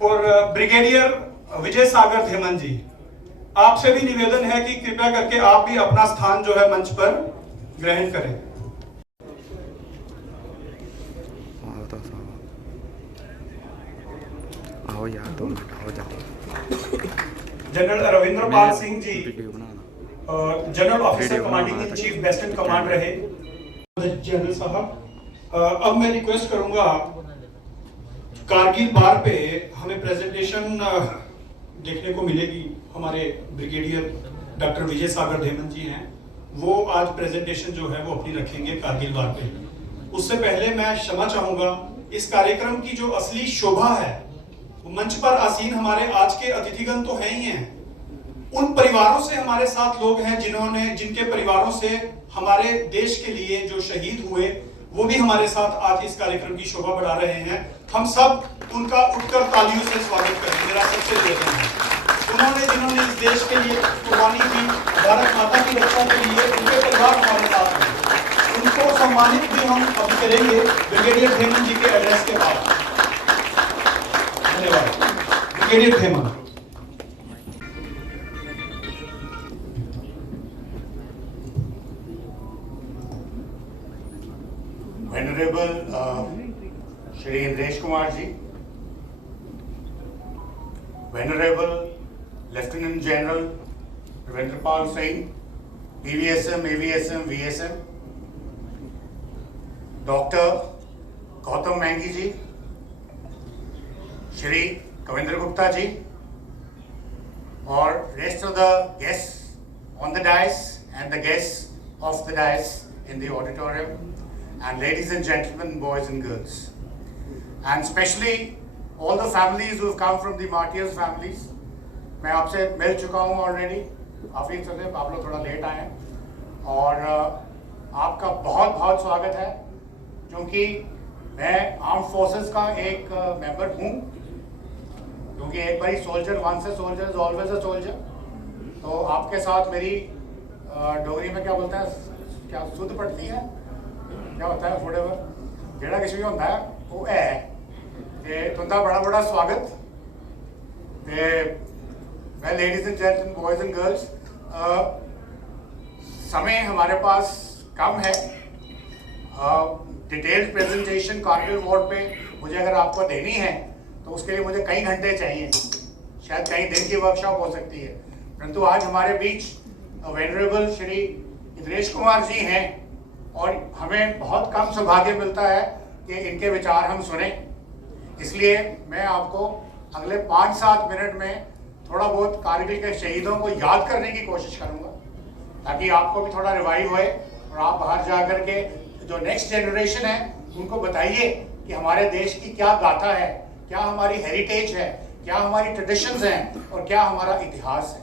और ब्रिगेडियर विजय सागर धेमन जी, आपसे भी निवेदन है कि कृपया करके आप भी अपना स्थान जो है मंच पर ग्रहण करें। आओ यार 2 मिनट आओ जाओ। General Ravindra Pal Singh ji, general officer commanding in chief western command रहे। जनरल साहब, अब मैं रिक्वेस्ट करूंगा, कारगिल बार पे हमें प्रेजेंटेशन देखने को मिलेगी। हमारे ब्रिगेडियर डॉक्टर विजय सागर धेमन जी हैं, वो आज प्रेजेंटेशन जो है वो अपनी रखेंगे कारगिल बार पे। उससे पहले मैं क्षमा चाहूंगा, इस कार्यक्रम की जो असली शोभा है, मंच पर आसीन हमारे आज के अतिथिगण तो हैं ही हैं, उन परिवारों से हमारे साथ लोग हैं जिनके परिवारों से हमारे देश के लिए जो शहीद हुए, वो भी हमारे साथ आज इस कार्यक्रम की शोभा बढ़ा रहे हैं। हम सब उनका उठकर तालियों से स्वागत करें। मेरा सबसे निवेदन है, जिन्होंने इस देश के लिए कुर्बानी दी, भारत माता की रक्षा के लिए, उनके परिवार हमारे साथ हैं। उनको सम्मानित भी हम अभी करेंगे ब्रिगेडियर धेमन जी के एड्रेस के बाद। धन्यवाद। ब्रिगेडियर धेमन। Venerable Shri Indresh Kumar ji, venerable lieutenant general Ravindra Pal Singh, PVSM, AVSM, VSM, doctor Gautam Mangi ji, Shri Kavindra Gupta ji, और rest of the guests on the dais and the guests of the dais in the auditorium, and ladies and gentlemen, boys and girls, and especially all the families who have come from the martyrs families. मैं आपसे मिल चुका हूँ already, काफ़ी समय आप लोग थोड़ा late आए हैं, और आपका बहुत बहुत स्वागत है, क्योंकि मैं आर्म फोर्सेस का एक मेंबर हूँ, क्योंकि एक बारी soldier, once a soldier is always a soldier. तो आपके साथ मेरी डोगरी में क्या बोलते हैं, क्या सुध पड़ती है, क्या होता है, व्हाटएवर जेड़ा किसी भी होता है वो है, ते तुंदा बड़ा बड़ा स्वागत। ते मैं ladies and gentleman, boys and girls, समय हमारे पास कम है। डिटेल्ड प्रेजेंटेशन कारगिल वॉर पे मुझे अगर आपको देनी है तो उसके लिए मुझे कई घंटे चाहिए, शायद कई दिन की वर्कशॉप हो सकती है, परंतु आज हमारे बीच वेनरेबल श्री इंद्रेश कुमार जी हैं, और हमें बहुत कम सौभाग्य मिलता है कि इनके विचार हम सुने। इसलिए मैं आपको अगले 5-7 मिनट में थोड़ा बहुत कारगिल के शहीदों को याद करने की कोशिश करूंगा, ताकि आपको भी थोड़ा रिवाइव होए, और आप बाहर जाकर के जो नेक्स्ट जनरेशन है उनको बताइए कि हमारे देश की क्या गाथा है, क्या हमारी हेरिटेज है, क्या हमारी ट्रेडिशंस हैं, और क्या हमारा इतिहास है।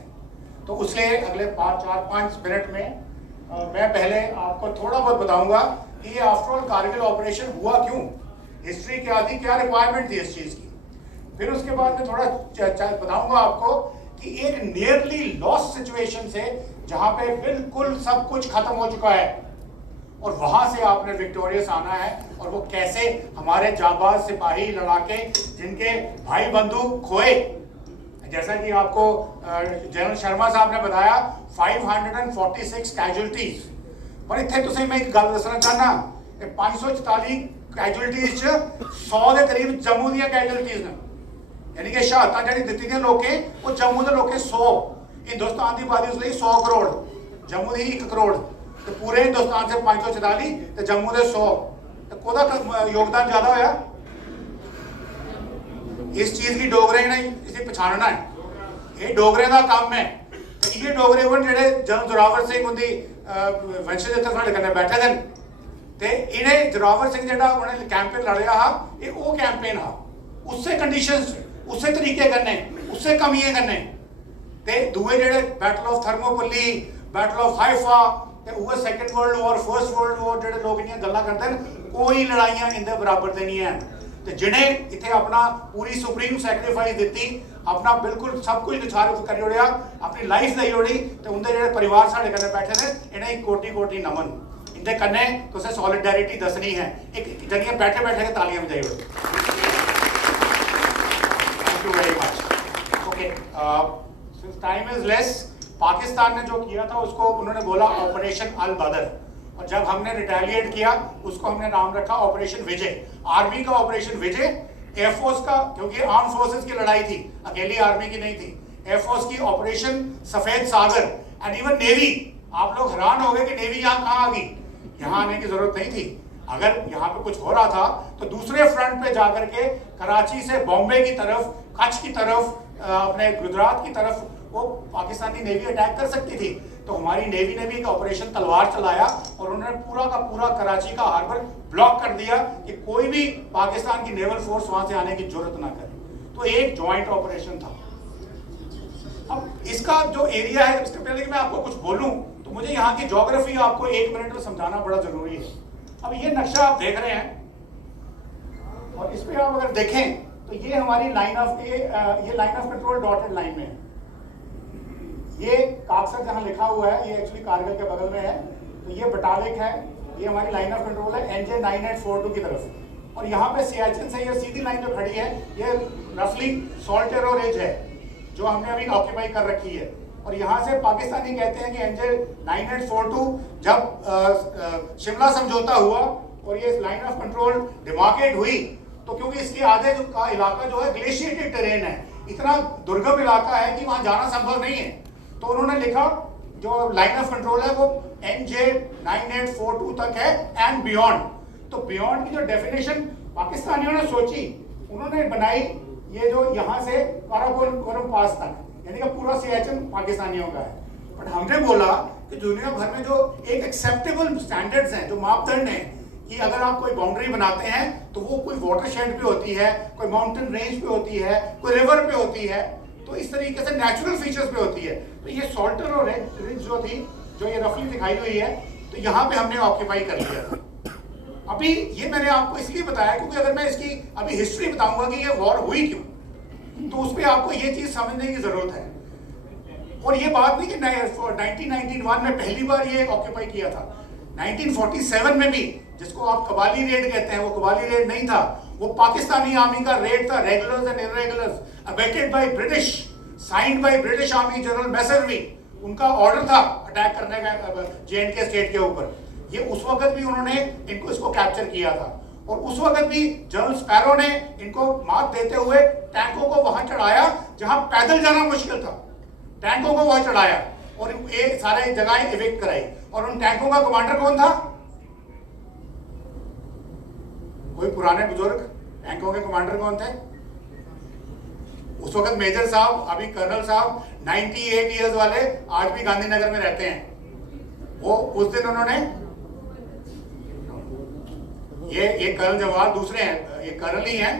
तो उसलिए अगले 4-5 मिनट में मैं पहले आपको थोड़ा बहुत बताऊंगा कि ये आफ्टर ऑल कारगिल ऑपरेशन हुआ क्यों, हिस्ट्री क्या थी, क्या रिक्वायरमेंट थी इस चीज की। फिर उसके बाद मैं थोड़ा बताऊंगा आपको कि एक नियरली लॉस्ट सिचुएशन से, जहां पे बिल्कुल सब कुछ खत्म हो चुका है, और वहां से आपने विक्टोरियस आना है, और वो कैसे हमारे जाबाज सिपाही लड़ाके जिनके भाई बंधु खोए, जैसा कि आपको जनरल शर्मा साहब ने बताया, 546 कैजुअलिटीज। पर इतने तो सही मैं एक गल दसना चाहना, 544 कैजुअलिटीज 100 के करीब जम्मू दी कैजुअलिटीज ने, यानी कि शहादत जी दी लोके वो जम्मू के लोके 100, हिंदुस्तान की आबादी उसलिए 100 करोड़, जम्मू की 1 करोड़, तो पूरे हिंदुस्तान से 544 तो जम्मू के 100, तो कोदा योगदान ज्यादा होया। इस चीज की डोगरे ने इसे पछाणना है, ये डोगरे का काम है। ये डोगरे वो जेडे जनरल जोरावर सिंह उनकी वंशज इत्थे साडे कन्नै बैठे थे, ते इन्हें जोरावर सिंह जेड़ा उन्हें कैंपेन लड़िया हा, ये वो कैंपेन हा, उससे कंडीशंस, उससे तरीके कन्नै, उससे कमियां कन्नै, ते दुए जेडे battle of Thermopylae, battle of Haifa, ते वो second world war, first world war जेडे लोग इन्नियां गल्लां करदे न, कोई लड़ाइयां इनदे बराबर दे नहीं है। तो जिन्हें इतने अपना पूरी सुप्रीम सैक्रीफाइस दी, अपना बिल्कुल सब कुछ निछार कर जोड़िया, अपनी लाइफ दई जोड़ी, तो उनके जो परिवार साढ़े कन्ने बैठे थे, इन्हें कोटि कोटि नमन। इनके कन्ने तुसें सॉलिडैरिटी दसनी है, एक जरिए बैठे बैठे के तालियां बजाई। Okay, since time is less, Pakistan ने जो किया था उसको उन्होंने बोला ऑपरेशन अल बदर, और जब हमने रिटेलिएट किया उसको हमने नाम रखा ऑपरेशन विजय। आर्मी का ऑपरेशन विजय, एयरफोर्स का, क्योंकि आर्म फोर्सेस की लड़ाई थी, अकेली आर्मी की नहीं थी, एयरफोर्स की ऑपरेशन सफेद सागर, एंड इवन नेवी। आप लोग हैरान हो गए कि नेवी यहाँ कहाँ आ गई, यहाँ आने की जरूरत नहीं थी। अगर यहाँ पे कुछ हो रहा था तो दूसरे फ्रंट पे जाकर के कराची से बॉम्बे की तरफ, कच्छ की तरफ, अपने गुजरात की तरफ वो पाकिस्तानी नेवी अटैक कर सकती थी। तो हमारी नेवी ने भी एक ऑपरेशन तलवार चलाया और उन्होंने पूरा का पूरा कराची का हार्बर ब्लॉक कर दिया कि कोई भी पाकिस्तान की नेवल फोर्स वहां से आने की जरूरत ना करे। तो एक ज्वाइंट ऑपरेशन था। अब इसका जो एरिया है, इससे पहले कि मैं आपको कुछ बोलूं तो मुझे यहाँ की ज्योग्राफी आपको 1 मिनट में समझाना बड़ा जरूरी है। अब ये नक्शा आप देख रहे हैं और इस पे आप अगर देखें तो ये हमारी लाइन ऑफ ये line of control dotted line में है। ये काकसर जहां लिखा हुआ है ये एक्चुअली कारगिल के बगल में है। तो ये बटालिक है, ये हमारी लाइन ऑफ कंट्रोल है NJ 9842 की तरफ। और यहाँ पे सियाचिन से ये सीधी लाइन जो खड़ी है ये रफली सॉल्टेरो रिज है जो हमने अभी ऑक्यूपाई कर रखी है। और यहाँ से पाकिस्तानी कहते हैं कि NJ 9842 जब शिमला समझौता हुआ और ये लाइन ऑफ कंट्रोल डिमार्केट हुई तो क्योंकि इसके आधे का इलाका जो है ग्लेशिएटेड टेरेन है, इतना दुर्गम इलाका है कि वहां जाना संभव नहीं है। तो उन्होंने लिखा जो लाइन ऑफ कंट्रोल है वो NJ 9842 तक है एंड बियॉन्ड। तो बियॉन्ड की जो डेफिनेशन पाकिस्तानियों ने सोची, उन्होंने बनाई ये जो यहाँ से काराकोरम पास तक, यानी कि पूरा सियाचिन पाकिस्तानियों का है। बट हमने बोला कि दुनिया भर में जो एक एक्सेप्टेबल स्टैंडर्ड्स हैं, जो मापदंड हैं कि अगर आप कोई बाउंड्री बनाते हैं तो वो कोई वाटरशेड पे होती है, कोई माउंटेन रेंज पे होती है, कोई रिवर पे होती है, तो इस तरीके से नेचुरल फीचर्स पे होती है। तो ये सॉल्टर और रिज जो थी, जो ये रफली दिखाई हुई है, तो यहाँ पे हमने ऑक्यूपाई कर लिया था। अभी ये मैंने आपको इसलिए बताया क्योंकि अगर मैं इसकी अभी हिस्ट्री बताऊंगा कि ये वॉर हुई क्यों, तो उस पर आपको ये चीज समझने की जरूरत है। और ये बात नहीं कि 1991 में पहली बार ये ऑक्यूपाई किया था, 1947 में भी, जिसको आप कबाली रेड कहते हैं, वो कबाली रेड नहीं था, वो पाकिस्तानी आर्मी का रेड था, regulars and irregulars, abetted by British, signed by British army general Messervy. उनका ऑर्डर था अटैक करने का J&K स्टेट के ऊपर। ये उस वक्त भी उन्होंने इसको कैप्चर किया था और उस वक्त भी जनरल स्पैरो ने इनको मात देते हुए टैंकों को वहां चढ़ाया जहां पैदल जाना मुश्किल था, टैंकों को वहां चढ़ाया और एक सारे जगह इवेक्ट कराई। और उन टैंकों का कमांडर कौन था? कोई पुराने बुजुर्ग टैंकों के कमांडर कौन थे? उस वक्त मेजर साहब, अभी कर्नल साहब, 98 इयर्स वाले, आज भी गांधीनगर में रहते हैं। वो उस दिन उन्होंने ये कर्नल जवाहर दूसरे हैं, ये कर्नल ही हैं,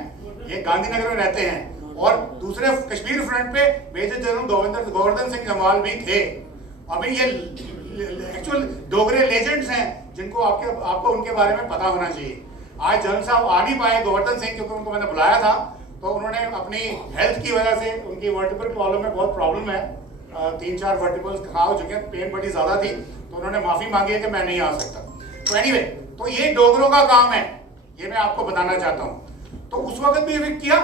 ये गांधीनगर में रहते हैं। और दूसरे कश्मीर फ्रंट पे मेजर जनरल गोवर्धन सिंह जमाल भी थे। अभी ये एक्चुअल डोगरे लेजेंड्स हैं जिनको आपको उनके बारे में पता होना चाहिए। आज जनरल साहब आ नहीं पाए गोवर्धन सिंह, क्योंकि उनको मैंने बुलाया था, तो उन्होंने अपनी हेल्थ की वजह से, उनकी वर्टिब्रल प्रॉब्लम में बहुत प्रॉब्लम है, 3-4 वर्टिब्रल्स खराब हो चुके हैं, पेन बड़ी ज्यादा थी, तो उन्होंने माफी मांगी है कि मैं नहीं आ सकता। तो एनीवे, तो ये डोगरों का काम है, ये मैं आपको बताना चाहता हूँ। तो उस वक्त भी इवेक्ट किया।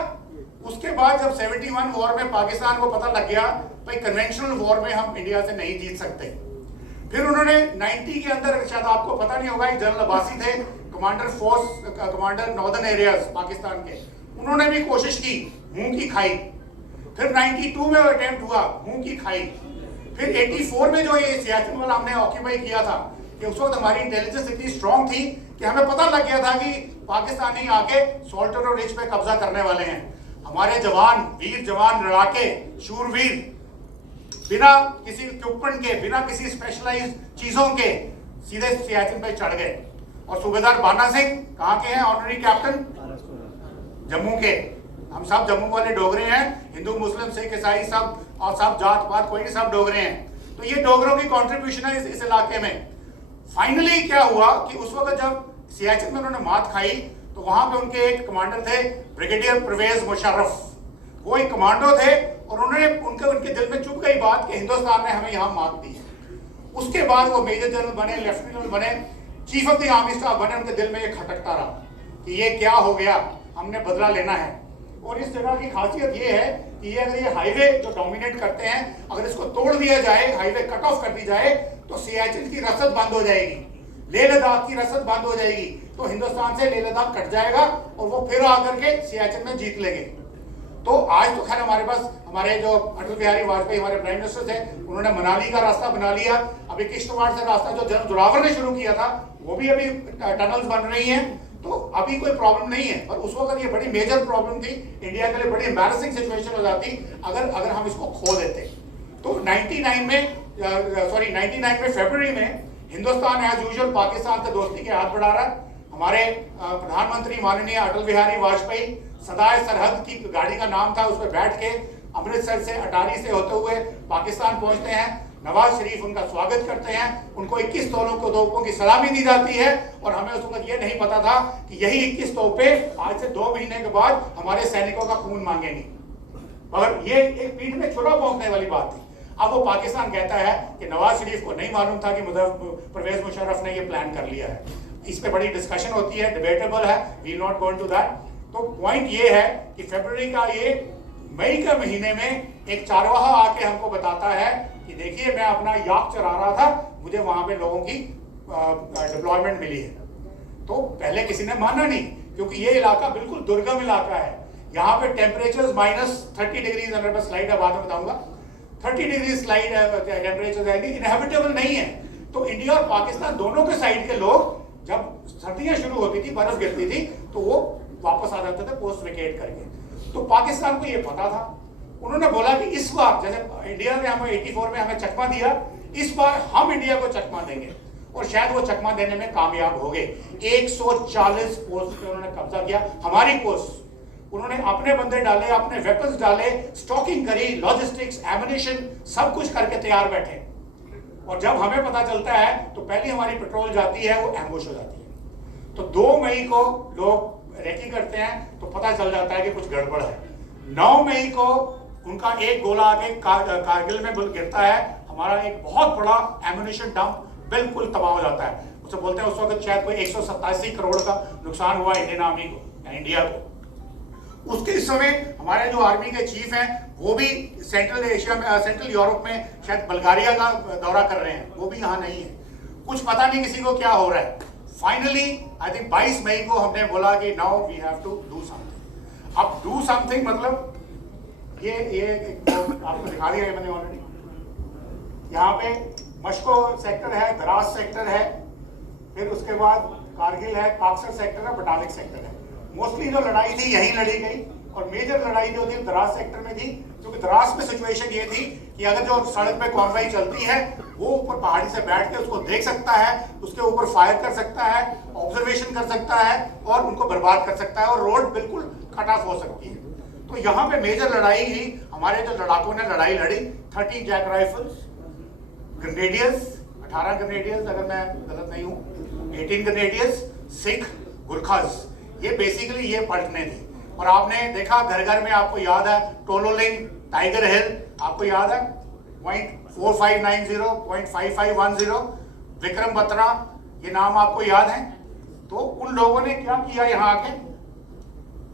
उसके बाद जब 71 वॉर में पाकिस्तान को पता लग गया भाई कन्वेंशनल वॉर में हम इंडिया से नहीं जीत सकते, फिर उन्होंने 90 के अंदर, शायद आपको पता नहीं होगा, जनरल अब्बासी थे commander force, commander northern areas Pakistan के, उन्होंने भी कोशिश की, मुंह की खाई। फिर 92 में अटेम्प्ट हुआ, मुंह की खाई। फिर 84 में जो ये सियाचिन वाला हमने ऑक्यूपाई किया था, कि उस वक्त हमारी इंटेलिजेंस इतनी स्ट्रांग थी कि हमें पता लग गया था कि पाकिस्तानी आके सॉल्टेरो रिज पे कब्जा करने वाले हैं। हमारे जवान, वीर जवान, लड़ाके, शूरवीर, बिना किसी इक्विपमेंट के, बिना किसी स्पेशलाइज्ड चीजों के सीधे सियाचिन पे चढ़ गए। और सूबेदार बाना सिंह कहाँ के हैं? ऑनरी कैप्टन जम्मू के। हम सब जम्मू वाले डोगरे हैं, हिंदू मुस्लिम सिख ईसाई सब, और सब जात पात कोई नहीं, सब डोगरे हैं। तो ये डोगरों की कंट्रीब्यूशन है इस इलाके में। फाइनली क्या हुआ कि उस वक्त जब सियाचिन में उन्होंने मात खाई तो वहां पे उनके एक कमांडर थे ब्रिगेडियर परवेज मुशर्रफ, वो एक कमांडो थे और उन्होंने उनके दिल में चुभ गई बात कि हिंदुस्तान ने हमें यहाँ मात दी। उसके बाद वो मेजर जनरल बने, लेफ्टिनेंट बने, chief of the army staff बने। उनके दिल में ये खटकता रहा कि ये क्या हो गया, हमने बदला लेना है। और इस जगह की खासियत ये है कि ये अगर ये हाईवे जो डोमिनेट करते हैं, अगर इसको तोड़ दिया जाए, हाईवे कट ऑफ कर दी जाए, तो सियाचिन की रसद बंद हो जाएगी, लेह लद्दाख की रसद बंद हो जाएगी, तो हिंदुस्तान से लेह लद्दाख कट जाएगा और वो फिर आकर के सियाचिन में जीत लेंगे। तो आज तो खैर हमारे पास हमारे जो अटल बिहारी वाजपेयी हमारे प्राइम मिनिस्टर थे, उन्होंने मनाली का रास्ता बना लिया। अभी किश्तवाड़ से रास्ता जो जनरल जोरावर ने शुरू किया था, वो भी अभी टनल्स बन रही हैं, तो अभी कोई प्रॉब्लम नहीं है। और उस वक्त ये बड़ी मेजर प्रॉब्लम थी, इंडिया के लिए बड़ी एम्बैरेसिंग सिचुएशन हो जाती अगर हम इसको खो देते। तो 99 में फरवरी में हिंदुस्तान एज यूजुअल पाकिस्तान से दोस्ती के हाथ बढ़ा रहा है। हमारे प्रधानमंत्री माननीय अटल बिहारी वाजपेयी सदाए सरहद की गाड़ी का नाम था, उस पर बैठ के अमृतसर से अटारी से होते हुए पाकिस्तान पहुंचते हैं। नवाज शरीफ उनका स्वागत करते हैं, उनको 21 तोपों की सलामी दी जाती है। और हमें उस वक्त ये नहीं पता था कि यही 21 तोपें आज से 2 महीने के बाद हमारे सैनिकों का खून मांगेंगी। और ये एक पीठ में छुरा पहुंचने वाली बात थी। अब वो पाकिस्तान कहता है कि नवाज शरीफ को नहीं मालूम था कि परवेज मुशर्रफ ने ये प्लान कर लिया है। इस पे बड़ी डिस्कशन होती है, डिबेटेबल है, we not go into that. तो पॉइंट ये है कि फरवरी का ये मई के महीने में एक चारवाहा आके हमको बताता है कि देखिए मैं अपना याक चरा रहा था, मुझे वहां पे लोगों की डिप्लॉयमेंट मिली है। तो पहले किसी ने माना नहीं, क्योंकि ये इलाका बिल्कुल दुर्गम इलाका है। यहाँ पे टेम्परेचर -30 डिग्रीज, अगर मैं स्लाइड बाद में बताऊंगा, 30 डिग्री स्लाइड टेम्परेचर इनहेबिटेबल नहीं है। तो इंडिया और पाकिस्तान दोनों के साइड के लोग जब सर्दियां शुरू होती थी, बर्फ गिरती थी, तो वो वापस आ जाते थे पोस्ट विकेट करके। तो पाकिस्तान को ये पता था, उन्होंने बोला कि इस बार जैसे इंडिया ने हमें 84 में हमें चकमा दिया, इस बार हम इंडिया को चकमा देंगे। और शायद वो चकमा देने में कामयाब हो गए। 140 पोस्ट पे उन्होंने कब्जा किया, हमारी पोस्ट। उन्होंने अपने बंदे डाले, अपने वेपन्स डाले, स्टॉकिंग करी, लॉजिस्टिक्स, एमिनेशन सब कुछ करके तैयार बैठे। और जब हमें पता चलता है तो पहली हमारी पेट्रोल जाती है, वो एम्बुश हो जाती है। तो 2 मई को लोग रेकी करते हैं तो पता चल जाता है कि कुछ गड़बड़ है। 9 मई को उनका एक गोला आगे कारगिल में गिरता है, हमारा एक बहुत बड़ा एम्युनिशन डंप बिल्कुल तबाह हो जाता है। उसे बोलते हैं उस वक्त शायद कोई 187 करोड़ का नुकसान हुआ इंडियन आर्मी को या इंडिया को। उसके समय हमारे जो आर्मी के चीफ हैं वो भी सेंट्रल एशिया में, सेंट्रल यूरोप में शायद बल्गारिया का दौरा कर रहे हैं, वो भी यहाँ नहीं है। कुछ पता नहीं किसी को क्या हो रहा है। फाइनली आई थिंक 22 मई को हमने बोला कि now we have to do something. अब डू समथिंग मतलब ये आपको दिखा दिया है मैंने ऑलरेडी। यहाँ पे मशको सेक्टर है, द्रास सेक्टर है, फिर उसके बाद कारगिल है, काक्सर सेक्टर है, बटालिक सेक्टर है। मोस्टली जो लड़ाई थी यहीं लड़ी गई और मेजर लड़ाई जो थी द्रास सेक्टर में थी, क्योंकि द्रास में सिचुएशन ये थी कि अगर जो सड़क पे कॉन्वॉय चलती है वो ऊपर पहाड़ी से बैठ के उसको देख सकता है, उसके ऊपर फायर कर सकता है, ऑब्जर्वेशन कर सकता है और उनको बर्बाद कर सकता है और रोड बिल्कुल कट ऑफ हो सकती है। तो यहाँ पे मेजर लड़ाई ही हमारे जो लड़ाकों ने लड़ाई लड़ी। 30 जैक राइफल्स, ग्रेनेडियर्स, 18 ग्रेनेडियर्स अगर मैं गलत नहीं हूँ, 18 ग्रेनेडियर्स, सिख, गुरखास, ये बेसिकली ये पलटने थे। और आपने देखा घर घर में, आपको याद है टोलोलिंग, टाइगर हिल, आपको याद है .4590, .5510, विक्रम बत्रा, ये नाम आपको याद है। तो उन लोगों ने क्या किया यहाँ आके,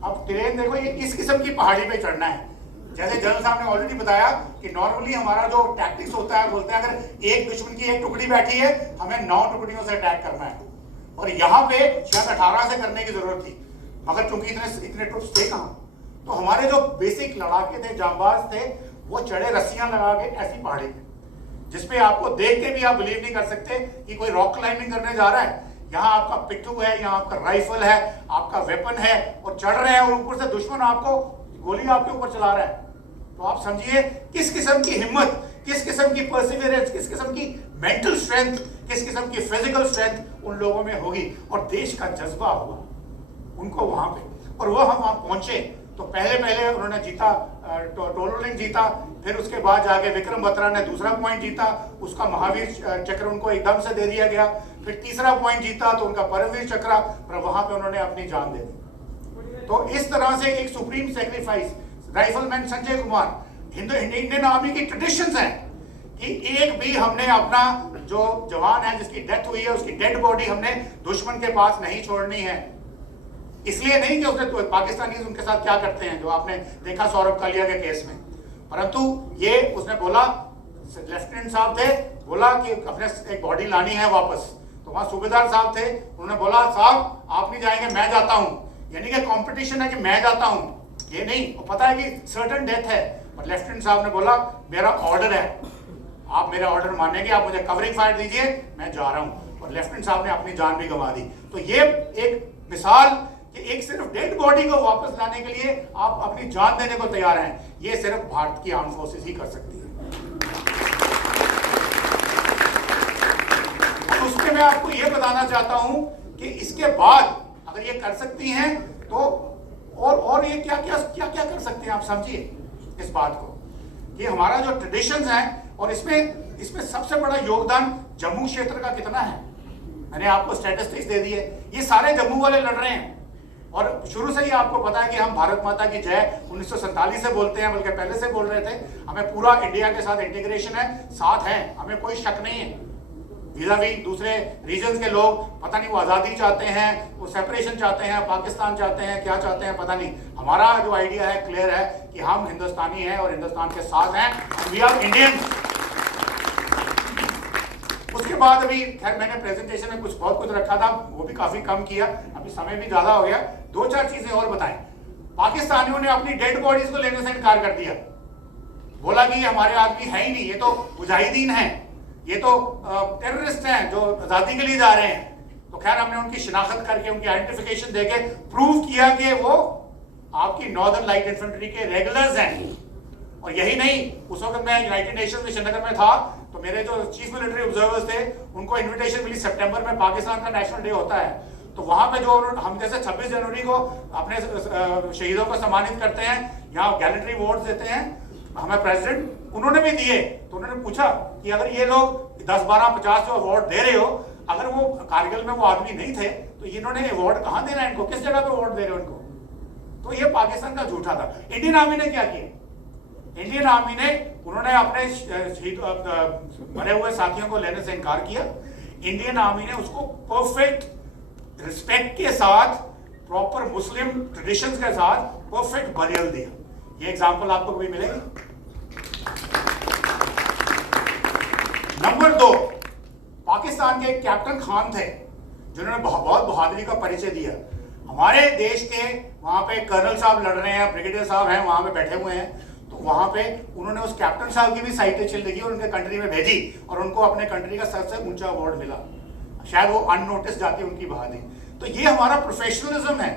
अब ट्रेन देखो ये किस किस्म की पहाड़ी पे चढ़ना है। जैसे जनरल साहब ने ऑलरेडी बताया कि नॉर्मली हमारा जो टैक्टिक्स होता है, बोलते हैं अगर एक दुश्मन की एक टुकड़ी बैठी है, हमें 9 टुकड़ियों से अटैक करना है। और यहाँ पे शायद 18 से करने की जरूरत थी, मगर चूंकि इतने ट्रुप्स थे कहाँ, तो हमारे जो बेसिक लड़ाके थे, जांबाज थे, वो चढ़े रस्सियां लगा के ऐसी पहाड़ी पे, जिसपे आपको देख के भी आप बिलीव नहीं कर सकते कि कोई रॉक क्लाइंबिंग करने जा रहा है। यहाँ आपका पिट्ठू है, यहाँ आपका राइफल है, आपका वेपन है, और चढ़ रहे हैं और ऊपर से दुश्मन आपको गोली आपके ऊपर चला रहा है। तो आप समझिए किस किस्म की हिम्मत, किस किस्म की परसिवियरेंस, किस किस्म की मेंटल स्ट्रेंथ, किस किस्म की फिजिकल स्ट्रेंथ उन लोगों में होगी। और देश का जज्बा हुआ उनको वहां पे, और वो हम वहां पहुंचे। तो पहले उन्होंने जीता, टोलोलिंग जीता, फिर उसके बाद जाके विक्रम बत्रा ने दूसरा पॉइंट जीता, उसका महावीर चक्र उनको एकदम से दे दिया गया। फिर तीसरा पॉइंट जीता तो उनका परमवीर चक्र, पर वहां पे उन्होंने अपनी जान दे दी। तो इस तरह से एक supreme sacrifice, rifleman Sanjay Kumar, Indian army की ट्रेडिशंस हैं कि एक भी हमने अपना जो जवान है जिसकी डेथ हुई है उसकी डेड बॉडी हमने दुश्मन के पास नहीं छोड़नी है। इसलिए नहीं कि उसने पाकिस्तानी उनके साथ क्या करते हैं, जो आपने देखा सौरभ कालिया के केस में, परंतु ये उसने बोला, लेफ्टिनेंट साहब थे, बोला कि अपने एक बॉडी लानी है वापस, तो वहां सूबेदार साहब थे, उन्होंने बोला साहब आप नहीं जाएंगे मैं जाता हूं, यानी कि कंपटीशन है कि मैं जाता हूं, ये नहीं, वो पता है कि सर्टेन डेथ है, पर लेफ्टिनेंट साहब ने बोला मेरा ऑर्डर है, आप मेरा ऑर्डर मानेंगे, आप मुझे कवरिंग फायर दीजिए, मैं जा रहा हूं, और लेफ्टिनेंट साहब ने अपनी जान भी गंवा दी। तो ये एक मिसाल कि एक सिर्फ डेड बॉडी को वापस लाने के लिए आप अपनी जान देने को तैयार हैं, ये सिर्फ भारत की आर्म फोर्सेस ही कर सकती है। उसमें मैं आपको ये बताना चाहता हूं कि इसके बाद अगर ये कर सकती हैं तो और ये क्या क्या कर सकते हैं, आप समझिए इस बात को कि हमारा जो ट्रेडिशंस हैं, और इसमें सबसे बड़ा योगदान जम्मू क्षेत्र का कितना है, मैंने आपको स्टैटिस्टिक्स दे दी है, ये सारे जम्मू वाले लड़ रहे हैं, और शुरू से ही आपको पता है कि हम भारत माता की जय 1947 से बोलते हैं, बल्कि पहले से बोल रहे थे, हमें पूरा इंडिया के साथ इंटीग्रेशन है, साथ है, हमें कोई शक नहीं है। वीज़ावी दूसरे रीजन्स के लोग पता नहीं वो आज़ादी चाहते हैं, वो सेपरेशन चाहते हैं, पाकिस्तान चाहते हैं, क्या चाहते हैं पता नहीं, हमारा जो आइडिया है क्लियर है कि हम हिंदुस्तानी हैं और हिंदुस्तान के साथ हैं, वी आर इंडियन। उसके बाद अभी खैर मैंने प्रेजेंटेशन में बहुत कुछ रखा था, वो भी काफी कम किया, अभी समय भी ज्यादा हो गया, 2-4 चीजें और बताएं। पाकिस्तानियों ने अपनी डेड बॉडीज को लेने से इनकार कर दिया, बोला कि ये हमारे आदमी है ही नहीं, ये तो मुजाहिदीन हैं, ये तो टेररिस्ट हैं जो आजादी के लिए जा रहे हैं। तो खैर हमने उनकी शिनाख्त करके, उनकी आइडेंटिफिकेशन देके प्रूव किया कि वो आपकी नॉर्दर्न लाइट इन्फेंट्री के रेगुलर्स हैं। और यही नहीं, उस वक्त मैं यूनाइटेड नेशंस में श्रीनगर में था, तो मेरे जो चीफ मिलिट्री ऑब्जर्वर्स थे उनको इन्विटेशन मिली, सितंबर में पाकिस्तान का नेशनल डे होता है, तो वहां पे जो हम जैसे 26 जनवरी को अपने शहीदों को सम्मानित करते हैं, यहाँ गैलेंट्री अवार्ड्स देते हैं, हमें प्रेसिडेंट उन्होंने भी दिए, तो उन्होंने पूछा कि अगर ये लोग 10, 12, 50 जो अवार्ड दे रहे हो, अगर वो कारगिल में वो आदमी नहीं थे तो इन्होंने अवार्ड कहाँ देना है इनको, किस जगह पे अवार्ड दे रहे हो इनको? तो ये पाकिस्तान का झूठा था। इंडियन आर्मी ने क्या किया? इंडियन आर्मी ने उन्होंने अपने मरे हुए साथियों को लेने से इनकार किया। इंडियन आर्मी ने उसको परफेक्ट रिस्पेक्ट के साथ, प्रॉपर मुस्लिम ट्रेडिशंस के साथ परफेक्ट बरियल दिया। ये एग्जांपल आपको कभी मिलेगी? नंबर 2, पाकिस्तान के कैप्टन खान थे जिन्होंने बहुत बहादुरी का परिचय दिया। हमारे देश के वहां पे कर्नल साहब लड़ रहे हैं, ब्रिगेडियर साहब हैं वहां पे बैठे हुए हैं, तो वहां पे उन्होंने उस कैप्टन साहब की भी साइटेशन लिखी और उनके कंट्री में भेजी, और उनको अपने कंट्री का सबसे ऊंचा अवार्ड मिला। शायद वो अननोटिस जाती उनकी बहादुरी। तो ये हमारा प्रोफेशनलिज्म है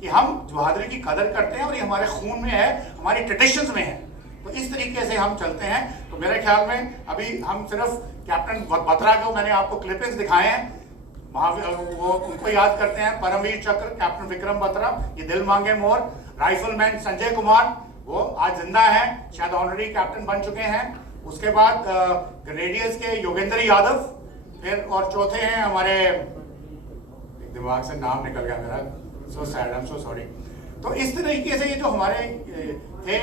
कि हम बहादुरी की कदर करते हैं, और ये हमारे खून में है, हमारी ट्रेडिशंस में है। तो इस तरीके से हम चलते हैं। तो मेरे ख्याल में अभी हम सिर्फ कैप्टन बत्रा को मैंने आपको क्लिपिंग्स दिखाए हैं, वो उनको याद करते हैं, परमवीर चक्र कैप्टन विक्रम बत्रा, ये दिल मांगे मोर, राइफलमैन संजय कुमार वो आज जिंदा हैं, शायद ऑनरेरी कैप्टन बन चुके हैं। उसके बाद ग्रेनेडियर्स के योगेंद्र यादव, फिर और चौथे हैं हमारे, दिमाग से नाम निकल गया मेरा, so sad, I am so sorry. तो इस तरीके से ये जो हमारे थे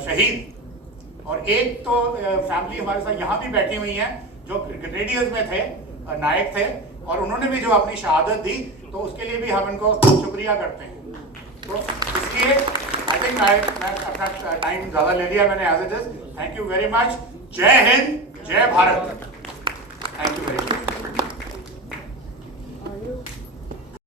शहीद, और एक तो फैमिली हमारे साथ यहाँ भी बैठी हुई है जो ग्रेनेडियर्स में थे, नायक थे, और उन्होंने भी जो अपनी शहादत दी, तो उसके लिए भी हम इनको शुक्रिया करते हैं। तो इसलिए आई थिंक मैं अपना टाइम ज़्यादा ले लिया मैंने as it is. Thank you very much. जय हिंद, जय Bharat. Thank you very much.